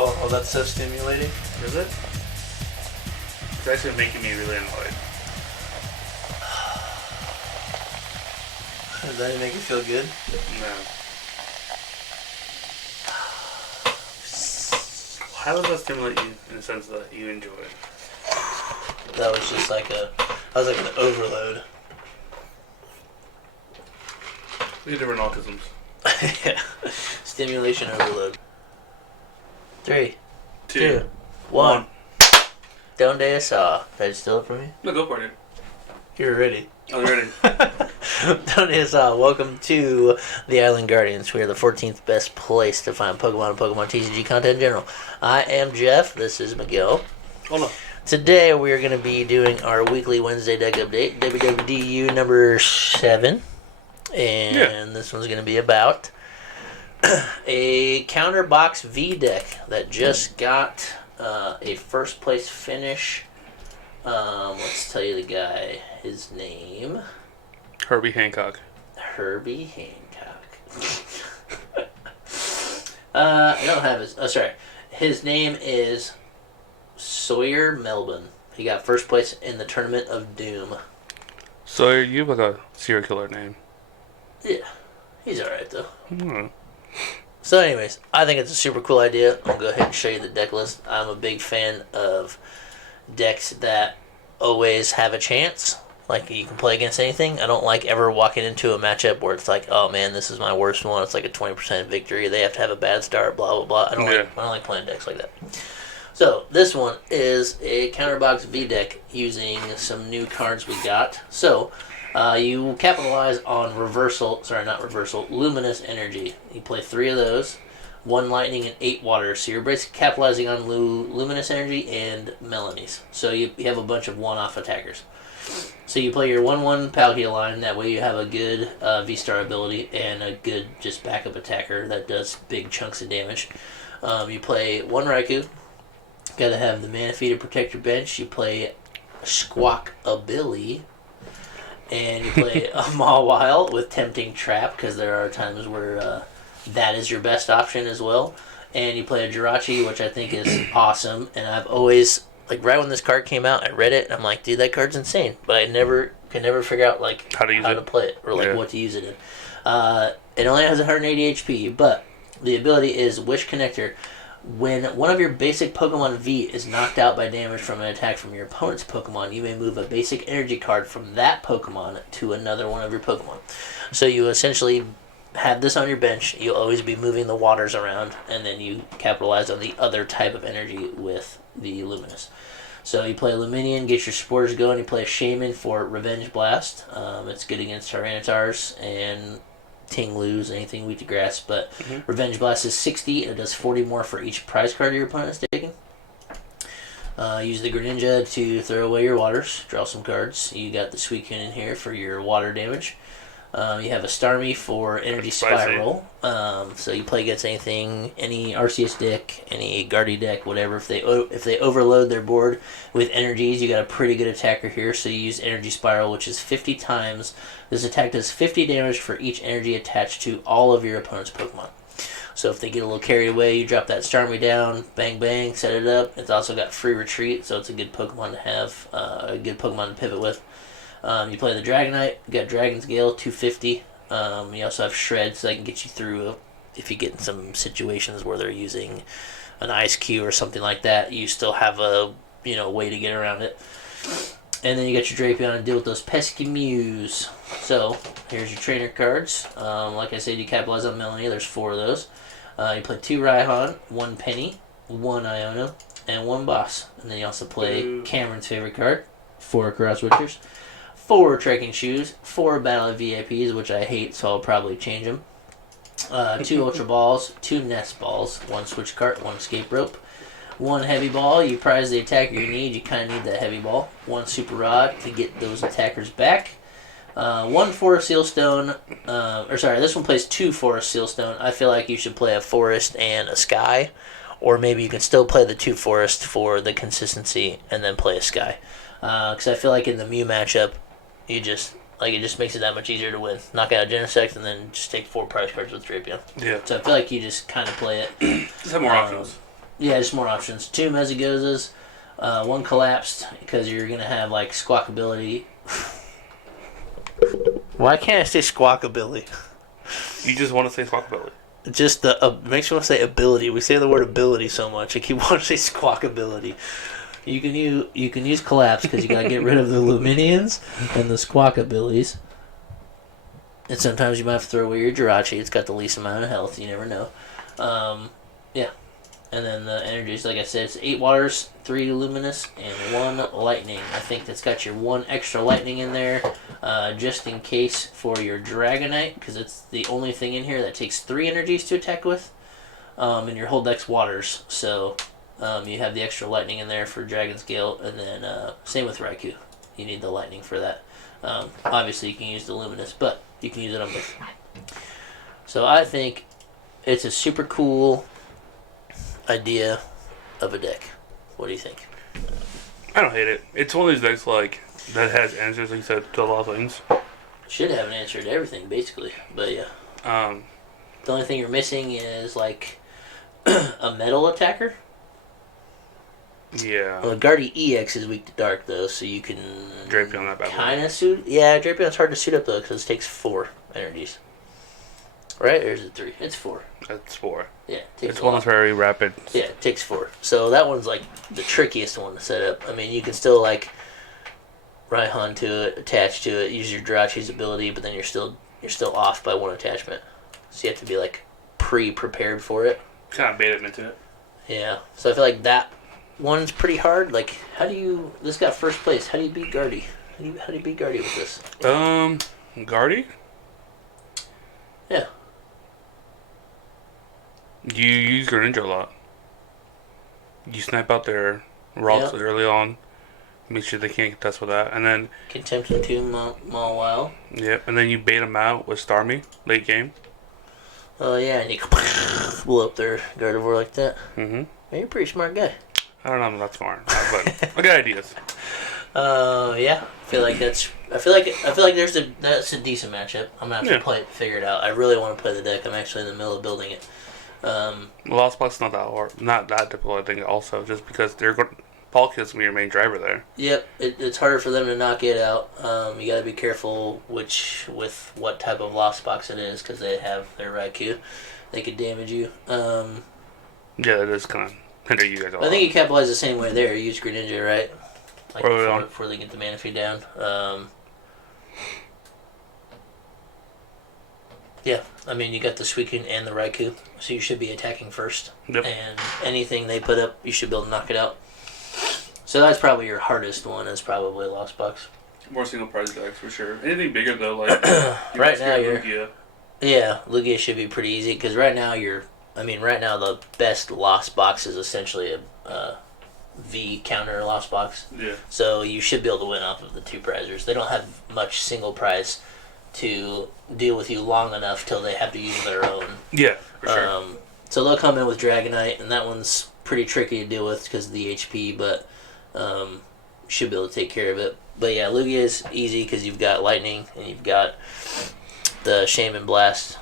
Oh, that's so stimulating. Is it? It's actually making me really annoyed. Does that make you feel good? No. How does that stimulate you in the sense that you enjoy it? That was just like an overload. We have different autisms. Yeah. Stimulation overload. 3, 2, 1. Donde ASR. Did I steal it from you? No, go for it. You're ready. I'm ready. Donde ASR. Welcome to the Island Guardians. We are the 14th best place to find Pokemon and Pokemon TCG content in general. I am Jeff. This is Miguel. Hold on. Today we are going to be doing our weekly Wednesday deck update. Wwdu number 7. And This one's going to be about a Counter Box V deck that just got a first place finish. Let's tell you the guy. His name. Herbie Hancock. Herbie Hancock. I don't have his. Oh, sorry. His name is Sawyer Melbourne. He got first place in the Tournament of Doom. Sawyer, you have like a serial killer name. Yeah, he's alright though. Hmm. So anyways, I think it's a super cool idea. I'm going to go ahead and show you the deck list. I'm a big fan of decks that always have a chance. Like, you can play against anything. I don't like ever walking into a matchup where it's like, oh man, this is my worst one. It's like a 20% victory. They have to have a bad start, blah, blah, blah. I don't like playing decks like that. So, this one is a Counterbox V deck using some new cards we got. So, you capitalize on Luminous Energy. You play 3 of those, 1 Lightning and 8 Water. So you're basically capitalizing on Luminous Energy and Melony's. So you have a bunch of one-off attackers. So you play your 1/1 Palkia line. That way you have a good VSTAR ability and a good just backup attacker that does big chunks of damage. You play 1 Raikou. Got to have the Manaphy to protect your bench. You play Squawkabilly. And you play a Mawile with Tempting Trap, because there are times where that is your best option as well. And you play a Jirachi, which I think is awesome. And I've always, like, right when this card came out, I read it, and I'm like, dude, that card's insane. But I can never figure out, like, how to play it, or, like, what to use it in. It only has 180 HP, but the ability is Wish Connector. When one of your basic Pokemon V is knocked out by damage from an attack from your opponent's Pokemon, you may move a basic energy card from that Pokemon to another one of your Pokemon. So you essentially have this on your bench. You'll always be moving the waters around, and then you capitalize on the other type of energy with the Luminous. So you play Lumineon, get your Spores going. You play a Shaymin for Revenge Blast. It's good against Tyranitar's and Tingloos, anything weak to grass, but Revenge Blast is 60, and it does 40 more for each prize card your opponent's taking. Use the Greninja to throw away your waters, draw some cards. You got the Suicune in here for your water damage. You have a Starmie for Energy Spiral. So you play against anything, any RCS deck, any Guardy deck, whatever. If they overload their board with energies, you got a pretty good attacker here. So you use Energy Spiral, which is 50 times. This attack does 50 damage for each energy attached to all of your opponent's Pokemon. So if they get a little carried away, you drop that Starmie down, bang bang, set it up. It's also got free retreat, so it's a good Pokemon to have, a good Pokemon to pivot with. You play the Dragonite, you got Dragon's Gale, 250. You also have Shred, so that can get you through if you get in some situations where they're using an Ice Cube or something like that. You still have a way to get around it. And then you got your Drapion to deal with those pesky Mews. So, here's your trainer cards. Like I said, you capitalize on Melony. There's 4 of those. You play 2 Raihan, 1 Penny, 1 Iono, and 1 Boss. And then you also play Cameron's favorite card, 4 Cross Switchers, 4 Trekking Shoes, 4 Battle VIPs, which I hate, so I'll probably change them. 2 Ultra Balls, 2 Nest Balls, 1 Switch Cart, 1 Escape Rope, 1 Heavy Ball. You prize the attacker you need. You kind of need that Heavy Ball. 1 Super Rod to get those attackers back. 1 Forest Sealstone. This one plays 2 Forest Sealstone. I feel like you should play a Forest and a Sky. Or maybe you can still play the 2 Forest for the consistency and then play a Sky. Because I feel like in the Mew matchup, it just makes it that much easier to win. Knock out Genesect and then just take 4 prize cards with Drapion. Yeah. So I feel like you just kind of play it. Just have more options. Yeah, just more options. 2 Mezigozas, 1 Collapsed, because you're going to have, like, Squawkabilly. Why can't I say Squawkabilly? You just want to say Squawkabilly. Just the makes me want to say ability. We say the word ability so much. I keep wanting to say Squawkabilly. You can use Collapse because you got to get rid of the Luminions and the Squawkabillies. And sometimes you might have to throw away your Jirachi. It's got the least amount of health. You never know. Yeah. And then the energies, like I said, it's 8 waters, 3 luminous, and 1 lightning. I think that's got your 1 extra lightning in there, just in case for your Dragonite, because it's the only thing in here that takes 3 energies to attack with. And your whole deck's waters, so you have the extra lightning in there for Dragon's Gale, and then same with Raikou. You need the lightning for that. Obviously, you can use the luminous, but you can use it on both. So I think it's a super cool idea of a deck. What do you think? I don't hate it. It's one of these decks like that has answers, like you said, to a lot of things. Should have an answer to everything, basically. But yeah. The only thing you're missing is like a metal attacker. Yeah. Well, Guardy EX is weak to dark though, so you can Drapion that bad. Kind of suit. Yeah, Drapion's hard to suit up though because it takes 4 energies. Right, or is it 3? It's 4. It's 4. Yeah, it takes it's one that's very rapid. Yeah, it takes 4. So that one's like the trickiest one to set up. I mean, you can still like Raihan to it, attach to it, use your Jirachi's ability, but then you're still off by 1 attachment. So you have to be like pre-prepared for it. Kind of bait him into it. Yeah. So I feel like that one's pretty hard. Like, how do you? This got first place. How do you beat Guardy? How do you beat Guardy with this? Guardy? Yeah. You use Greninja a lot. You snipe out their rocks early on. Make sure they can't contest with that. And then Contempt into Mawile. Yep, and then you bait them out with Starmie late game. Oh, yeah, and you blow up their Gardevoir like that. Mm-hmm. Man, you're a pretty smart guy. I don't know, I'm not smart, but I got ideas. Yeah. I feel like that's a decent matchup. I'm gonna have to figure it out. I really want to play the deck. I'm actually in the middle of building it. Lost Box not that hard, not that difficult. I think also just because Palkia's gonna be your main driver there. Yep, it's harder for them to knock it out. You got to be careful with what type of Lost Box it is because they have their Raikou. They could damage you. Yeah, that is kind of hinder you guys a lot. I think you capitalize the same way there. You use Greninja, right? Like Early before they get the Manaphy down. Yeah, I mean, you got the Suicune and the Raikou, so you should be attacking first. Yep. And anything they put up, you should be able to knock it out. So that's probably your hardest one, is probably Lost Box. More single prize decks, for sure. Anything bigger, though, like... right now, Lugia. Yeah, Lugia should be pretty easy, because right now the best Lost Box is essentially a V counter Lost Box. Yeah. So you should be able to win off of the 2 prizers. They don't have much single prize to deal with you long enough till they have to use their own. Yeah, for sure. So they'll come in with Dragonite, and that one's pretty tricky to deal with because of the HP, but should be able to take care of it. But yeah, Lugia is easy because you've got Lightning, and you've got the Shaymin Blast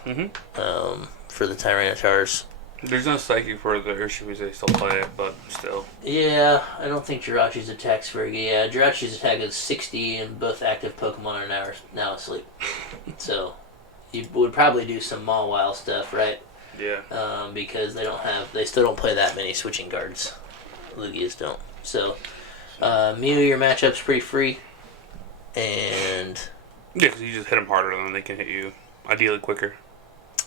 for the Tyrannotars. There's no Psychic for the Urshifu's, they still play it, but still. Yeah, I don't think Jirachi's attack's very good. Yeah, Jirachi's attack is 60, and both active Pokemon are now asleep. So, you would probably do some Mawile stuff, right? Yeah. Because they still don't play that many switching guards. Lugias don't. So, Mew, your matchup's pretty free. And... Yeah, because you just hit them harder, and then they can hit you, ideally, quicker.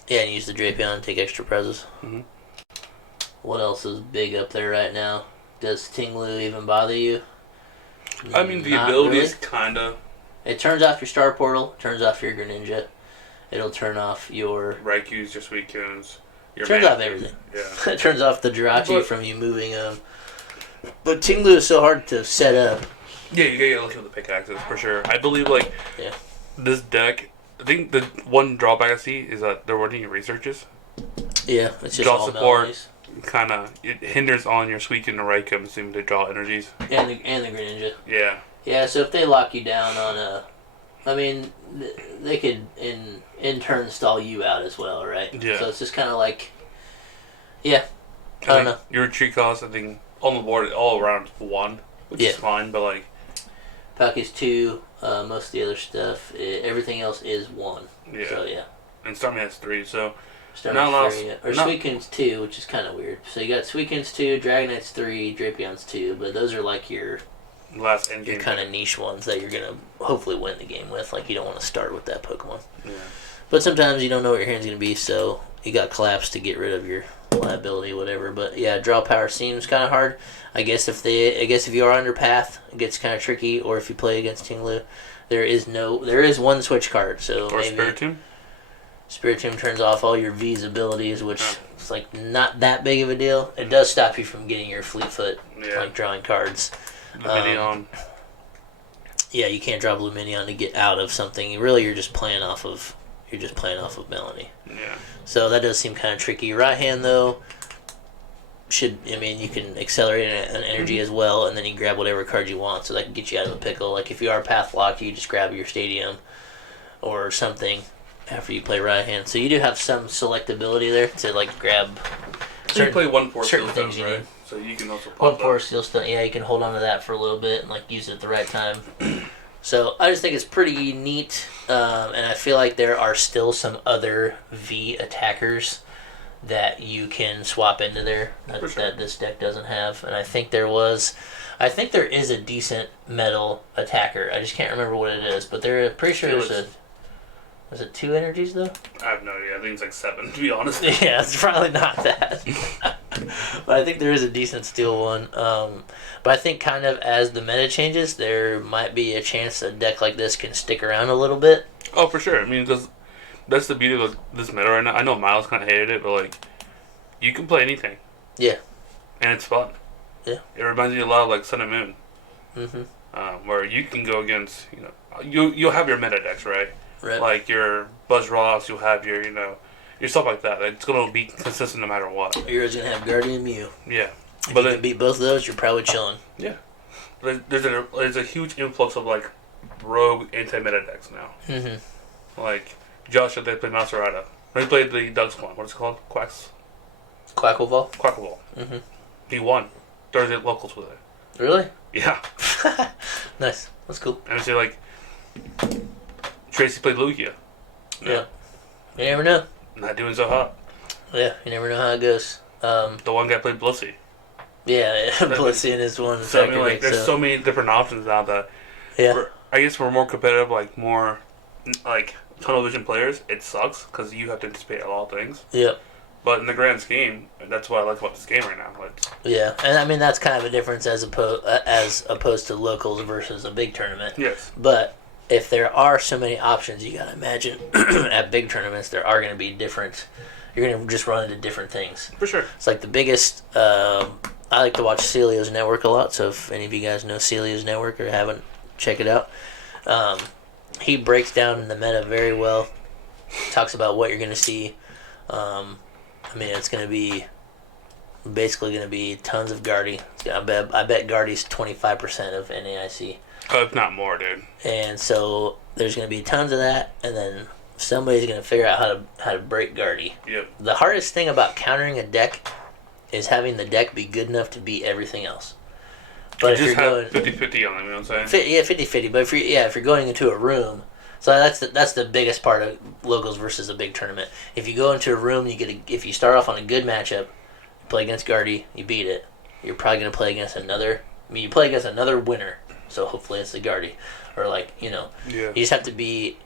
Yeah, and use the Drapion and take extra prizes. Mm-hmm. What else is big up there right now? Does Tinglu even bother you? I mean, the Not ability really. is kind of... It turns off your Star Portal, turns off your Greninja. It'll turn off your... Raikus, your Suicunes. Turns off everything. Yeah. It turns off the Jirachi from you moving them. But Tinglu is so hard to set up. Yeah, you gotta get lucky with the pickaxes, for sure. I believe, this deck... I think the one drawback I see is that they're running your researches. Yeah, it's just draw all support. Melonies. Kind of, it hinders on your Suicune and Raikou, I'm assuming, to draw energies. And the Greninja. Yeah. Yeah, so if they lock you down on a... I mean, they could in turn stall you out as well, right? Yeah. So it's just kind of like... Yeah. I don't know. Your retreat cost, I think, on the board all around 1, which is fine, but like. Palkia's 2. Most of the other stuff, everything else is 1. Yeah. So yeah. And Starmie has 3, so. Starmie's 3, or Suicune's 2, which is kind of weird. So you got Suicune's 2, Dragonite's 3, Drapion's 2, but those are like your last end game. Your kind of niche ones that you're gonna hopefully win the game with. Like you don't want to start with that Pokemon. Yeah. But sometimes you don't know what your hand's gonna be, so you got Collapse to get rid of your liability, whatever. But yeah, draw power seems kind of hard. I guess if you are under Path, it gets kind of tricky. Or if you play against Tinglu, there is one switch card. So or maybe Spiritomb. Spiritomb turns off all your V's abilities, which is like not that big of a deal. It does stop you from getting your Fleetfoot, like drawing cards. Lumineon. Yeah, you can't draw Lumineon to get out of something. Really, you're just playing off of Melony. Yeah. So that does seem kind of tricky. Raihan though, you can accelerate an energy as well, and then you grab whatever card you want, so that can get you out of a pickle. Like if you are path locked, you just grab your Stadium or something after you play Raihan. So you do have some selectability there to like grab. So you play 1/4 certain steel things stones, you right? need. So you can also pop 1/4 steel stone. Yeah, you can hold on to that for a little bit and like use it at the right time. So I just think it's pretty neat, and I feel like there are still some other V attackers that you can swap into there that this deck doesn't have. And I think there is a decent metal attacker. I just can't remember what it is, but they're pretty sure was it 2 energies though? I have no idea. I think it's like 7 to be honest. Yeah, it's probably not that. But I think there is a decent steel one. But I think kind of as the meta changes, there might be a chance a deck like this can stick around a little bit. Oh, for sure. I mean, that's the beauty of this meta right now. I know Miles kind of hated it, but like, you can play anything. Yeah. And it's fun. Yeah. It reminds me a lot of like Sun and Moon. Mm-hmm. Where you can go against, you'll have your meta decks, right? Right. Like your Buzz Ross, you'll have your, your stuff like that. It's going to be consistent no matter what. You're always going to have Guardian Mew. Yeah. If you can beat both of those, you're probably chilling. Yeah. There's a huge influx of like rogue anti-meta decks now. Mm-hmm. Like Josh said they played Maserata. They played the Ducks one. What's it called? Quackleval? Quackleval. Mm-hmm. He won. Thursday locals with it. Really? Yeah. Nice. That's cool. And say like Tracy played Lugia. Yeah. You never know. Not doing so hot. Yeah, you never know how it goes. The one guy played Blissey. Yeah, Blissey and his one. So I mean, like, there's so many different options now that. Yeah. I guess for more competitive, like more, like tunnel vision players, it sucks because you have to anticipate a lot of things. Yep. But in the grand scheme, that's what I like about this game right now. Yeah, and I mean that's kind of a difference as opposed to locals versus a big tournament. Yes. But if there are so many options, you gotta imagine at big tournaments there are going to be different. You're going to just run into different things. For sure. It's like the biggest. I like to watch Celio's Network a lot. So if any of you guys know Celio's Network or haven't, check it out. He breaks down the meta very well. Talks about what you're going to see. I mean, it's going to be basically going to be tons of Guardy. I bet Guardy's 25% of NAIC. If not more, dude. And so there's going to be tons of that, and then somebody's going to figure out how to break Guardy. Yep. The hardest thing about countering a deck is having the deck be good enough to beat everything else. But if just you're have going 50-50 on it, you know what I'm saying? Yeah, 50-50. But if you're going into a room, so that's the biggest part of locals versus a big tournament. If you go into a room, if you start off on a good matchup, you play against Guardy, you beat it. You're probably going to play against another. I mean, you play against another winner, so hopefully it's the Guardy, or Yeah. You just have to be.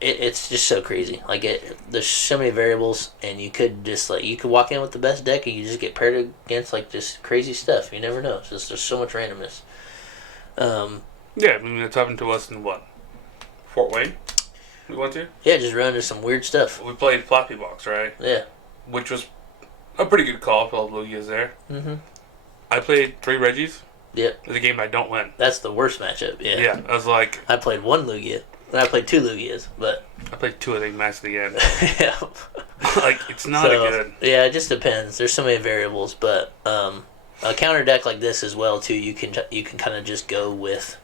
It's just so crazy. Like there's so many variables, and you could just you could walk in with the best deck, and you just get paired against just crazy stuff. You never know. There's so much randomness. Yeah, I mean it's happened to us in what? Fort Wayne? We went to? Yeah, just run into some weird stuff. We played Floppy Box, right? Yeah. Which was a pretty good call for all the Lugias there. Mm-hmm. I played 3 Reggies. Yep. It's a game I don't win. That's the worst matchup, yeah. Yeah, I was like... I played 1 Lugia. And I played 2 Lugias, but... I played 2, I think, max at the end. Yeah. It's not a good... Yeah, it just depends. There's so many variables, but a counter deck like this as well, too, you can kind of just go with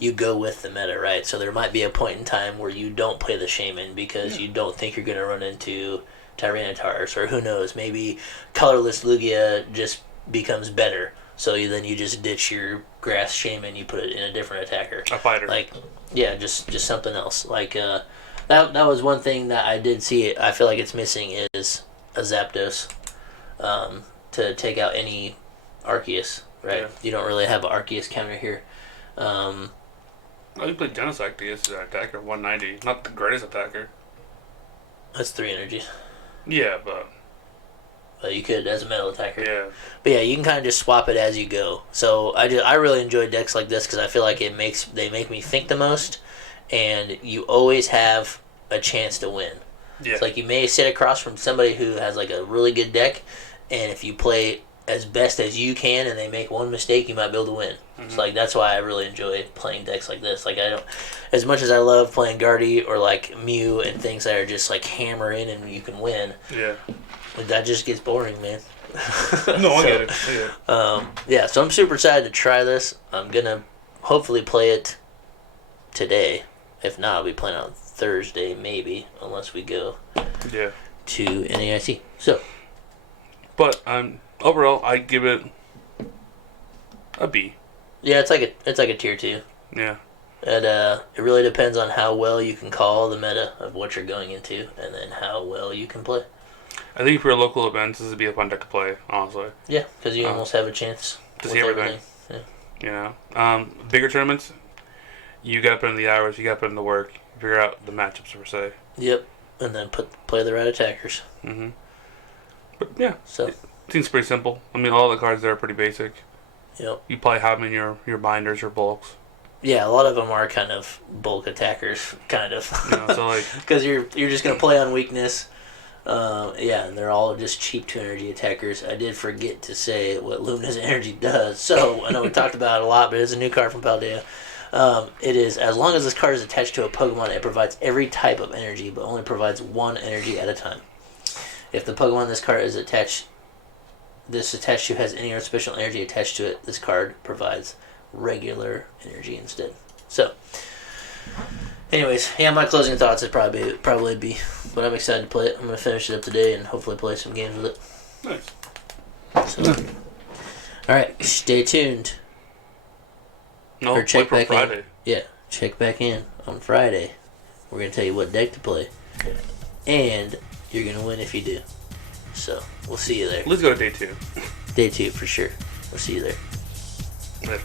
the meta, right? So there might be a point in time where you don't play the Shaymin because you don't think you're going to run into Tyranitar's, or who knows, maybe colorless Lugia just becomes better. So then you just ditch your grass Shaymin, you put it in a different attacker. A fighter. Like, yeah, just something else. Like, that was one thing that I did see. I feel like it's missing is a Zapdos to take out any Arceus, right? Yeah. You don't really have an Arceus counter here. Oh, you played Genesect to use that attacker, 190. Not the greatest attacker. That's 3 energies. Yeah, but You could as a metal attacker. yeah. But yeah, you can kind of just swap it as you go. So I really enjoy decks like this because I feel like they make me think the most, and you always have a chance to win. Yeah. It's like you may sit across from somebody who has like a really good deck, and if you play as best as you can and they make one mistake, you might be able to win. It's like that's why I really enjoy playing decks like this. Like I don't, as much as I love playing Guardy or like Mew and things that are just like hammer in and you can win. Yeah. That just gets boring, man. No, I get it. Yeah. Yeah, so I'm super excited to try this. I'm gonna hopefully play it today. If not, I'll be playing on Thursday, maybe, unless we go Yeah. to NAIC. So, But overall, I give it a B. yeah, it's like a tier 2. Yeah. And it really depends on how well you can call the meta of what you're going into, and then how well you can play. I think for local events, this would be a fun deck to play, honestly. Yeah, because you almost have a chance To with see everything. Yeah. You know? Bigger tournaments, you gotta put in the hours, you gotta put in the work, figure out the matchups per se. Yep, and then play the right attackers. Mm-hmm. But yeah, So, it seems pretty simple. I mean, all the cards there are pretty basic. yep. You probably have them in your binders or bulks. Yeah, a lot of them are kind of bulk attackers, kind of. You know, so like, Because you're just going to play on weakness. Yeah, and they're all just cheap 2 energy attackers. I did forget to say what Luminous Energy does. So, I know we talked about it a lot, but it's a new card from Paldea. It is, as long as this card is attached to a Pokemon, it provides every type of energy, but only provides 1 energy at a time. If the Pokemon this card is attached to has any special energy attached to it, this card provides regular energy instead. So, anyways, yeah, my closing thoughts would probably be, but I'm excited to play it. I'm going to finish it up today and hopefully play some games with it. nice. So, alright, stay tuned. No, Or check wait for back in. Friday. Yeah, check back in on Friday. We're going to tell you what deck to play. And you're going to win if you do. So, we'll see you there. Let's go to day 2. Day 2 for sure. We'll see you there. Later.